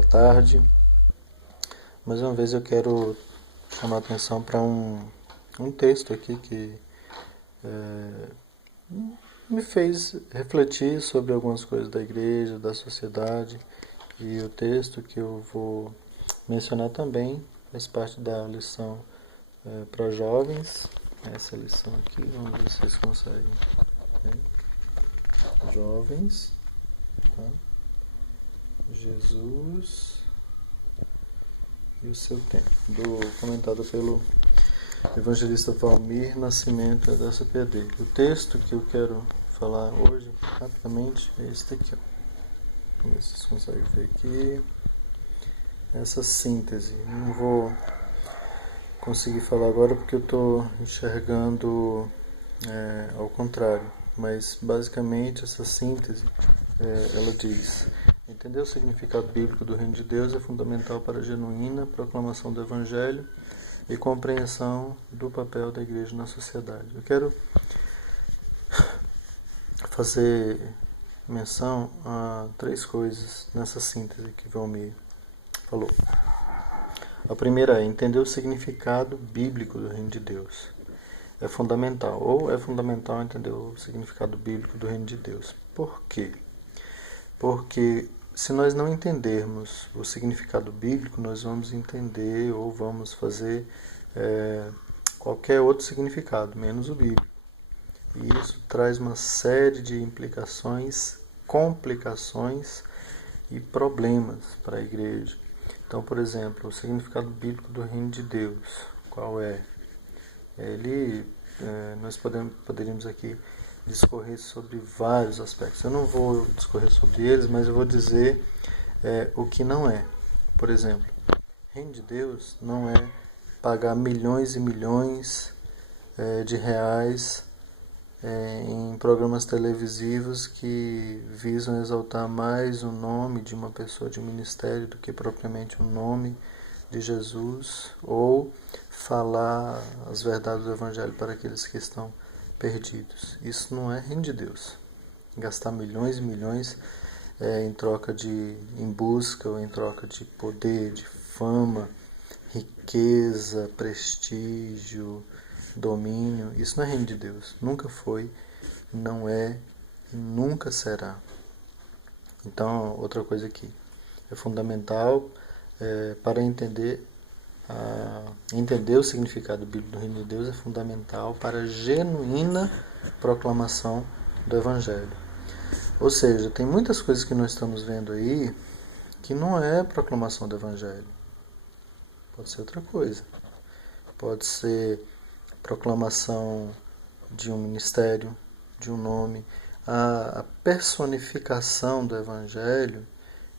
boa tarde. Mais uma vez eu quero chamar a atenção para um texto aqui que me fez refletir sobre algumas coisas da igreja, da sociedade, e o texto que eu vou mencionar também faz parte da lição para jovens. Essa lição aqui, vamos ver se vocês conseguem. Jovens, tá? Jesus e o seu tempo, comentado pelo evangelista Valmir Nascimento da CPD. O texto que eu quero falar hoje, rapidamente, é este aqui. Vamos ver se vocês conseguem ver aqui. Essa síntese. Não vou conseguir falar agora porque eu estou enxergando ao contrário. Mas, basicamente, essa síntese, ela diz: entender o significado bíblico do Reino de Deus é fundamental para a genuína proclamação do Evangelho e compreensão do papel da igreja na sociedade. Eu quero fazer menção a 3 coisas nessa síntese que Valmir falou. A primeira é entender o significado bíblico do Reino de Deus. É fundamental entender o significado bíblico do Reino de Deus. Por quê? Porque se nós não entendermos o significado bíblico, nós vamos entender ou vamos fazer qualquer outro significado, menos o bíblico. E isso traz uma série de implicações, complicações e problemas para a igreja. Então, por exemplo, o significado bíblico do Reino de Deus, qual é? Nós poderíamos aqui discorrer sobre vários aspectos. Eu não vou discorrer sobre eles, mas eu vou dizer o que não é. Por exemplo, Reino de Deus não é pagar milhões e milhões de reais em programas televisivos que visam exaltar mais o nome de uma pessoa de ministério do que propriamente o nome de Jesus, ou falar as verdades do Evangelho para aqueles que estão perdidos. Isso não é Reino de Deus. Gastar milhões e milhões em busca ou em troca de poder, de fama, riqueza, prestígio, domínio. Isso não é Reino de Deus. Nunca foi, não é e nunca será. Então, outra coisa aqui. É fundamental para entender o significado bíblico do Reino de Deus, é fundamental para a genuína proclamação do Evangelho. Ou seja, tem muitas coisas que nós estamos vendo aí que não é proclamação do Evangelho. Pode ser outra coisa. Pode ser proclamação de um ministério, de um nome. A personificação do Evangelho,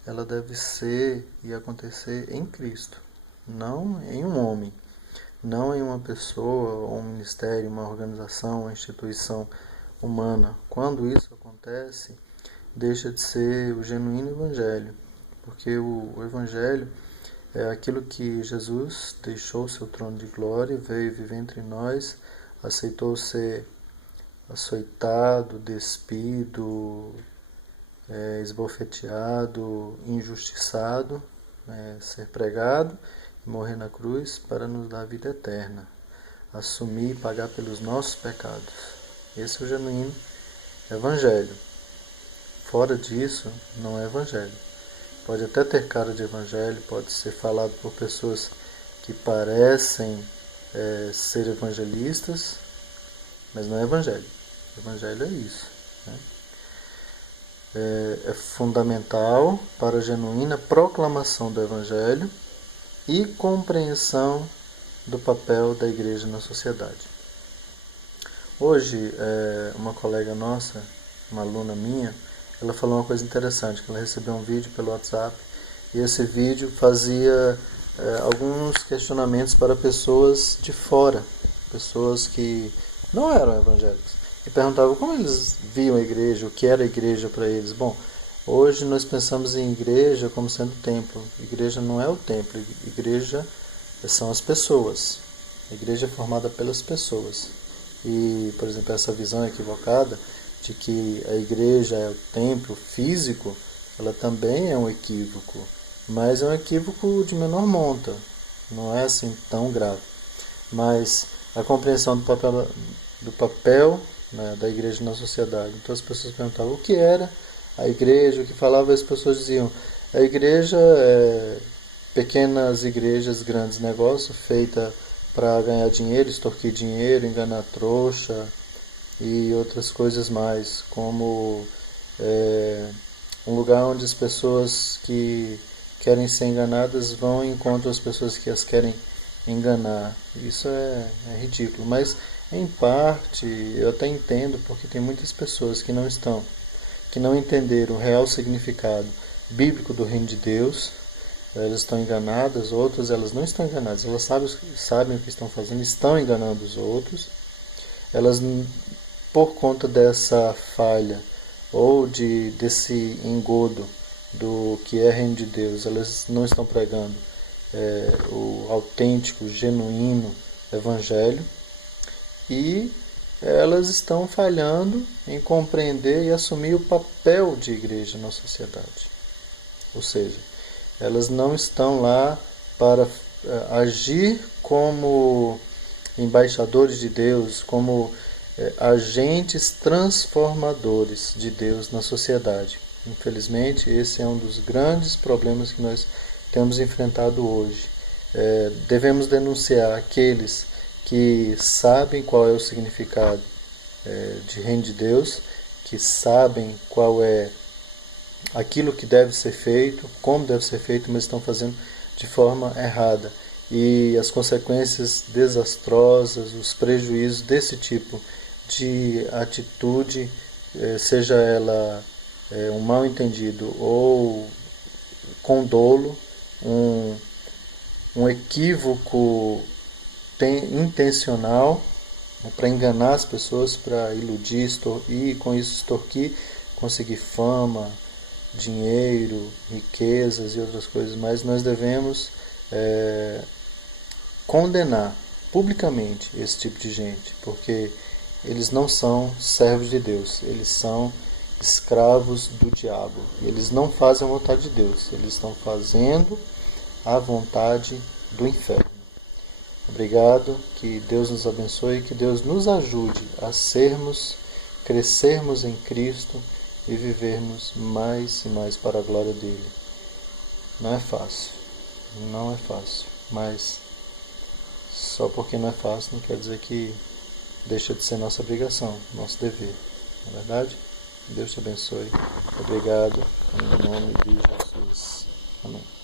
ela deve ser e acontecer em Cristo, não em um homem, não em uma pessoa, ou um ministério, uma organização, uma instituição humana. Quando isso acontece, deixa de ser o genuíno Evangelho, porque o Evangelho é aquilo que Jesus deixou seu trono de glória, veio viver entre nós, aceitou ser açoitado, despido, esbofeteado, injustiçado, ser pregado e morrer na cruz para nos dar a vida eterna, assumir e pagar pelos nossos pecados. Esse é o genuíno Evangelho. Fora disso, não é Evangelho. Pode até ter cara de Evangelho, pode ser falado por pessoas que parecem ser evangelistas, mas não é Evangelho. Evangelho é isso, né? É fundamental para a genuína proclamação do Evangelho e compreensão do papel da igreja na sociedade. Hoje, uma colega nossa, uma aluna minha, ela falou uma coisa interessante, que ela recebeu um vídeo pelo WhatsApp, e esse vídeo fazia alguns questionamentos para pessoas de fora, pessoas que não eram evangélicos, e perguntavam como eles viam a igreja, o que era a igreja para eles. Bom, hoje nós pensamos em igreja como sendo templo. Igreja não é o templo, igreja são as pessoas. A igreja é formada pelas pessoas. E, por exemplo, essa visão equivocada de que a igreja é o templo físico, ela também é um equívoco. mas é um equívoco de menor monta, não é assim tão grave. Mas a compreensão do papel, né, da igreja na sociedade. Então as pessoas perguntavam o que era a igreja, o que falava, as pessoas diziam: a igreja é pequenas igrejas, grandes negócios, feita para ganhar dinheiro, extorquir dinheiro, enganar trouxa e outras coisas mais, como um lugar onde as pessoas que querem ser enganadas vão e encontram as pessoas que as querem enganar. Isso é ridículo, mas em parte eu até entendo, porque tem muitas pessoas que não entenderam o real significado bíblico do reino de Deus. Elas estão enganadas, outras elas não estão enganadas, elas sabem o que estão fazendo, estão enganando os outros. Elas, por conta dessa falha ou desse engodo do que é reino de Deus, elas não estão pregando o autêntico, genuíno evangelho, e elas estão falhando em compreender e assumir o papel de igreja na sociedade. Ou seja, elas não estão lá para agir como embaixadores de Deus, como agentes transformadores de Deus na sociedade. Infelizmente, esse é um dos grandes problemas que nós temos enfrentado hoje. Devemos denunciar aqueles que sabem qual é o significado de reino de Deus, que sabem qual é aquilo que deve ser feito, como deve ser feito, mas estão fazendo de forma errada. E as consequências desastrosas, os prejuízos desse tipo de atitude, seja ela um mal entendido ou com dolo, um equívoco intencional, para enganar as pessoas, para iludir e com isso extorquir, conseguir fama, dinheiro, riquezas e outras coisas, mas nós devemos condenar publicamente esse tipo de gente, porque eles não são servos de Deus, eles são escravos do diabo. Eles não fazem a vontade de Deus, eles estão fazendo a vontade do inferno. Obrigado, que Deus nos abençoe, que Deus nos ajude a crescermos em Cristo e vivermos mais e mais para a glória dele. Não é fácil, mas só porque não é fácil não quer dizer que deixa de ser nossa obrigação, nosso dever. Não é verdade? Deus te abençoe. Obrigado, em nome de Jesus. Amém.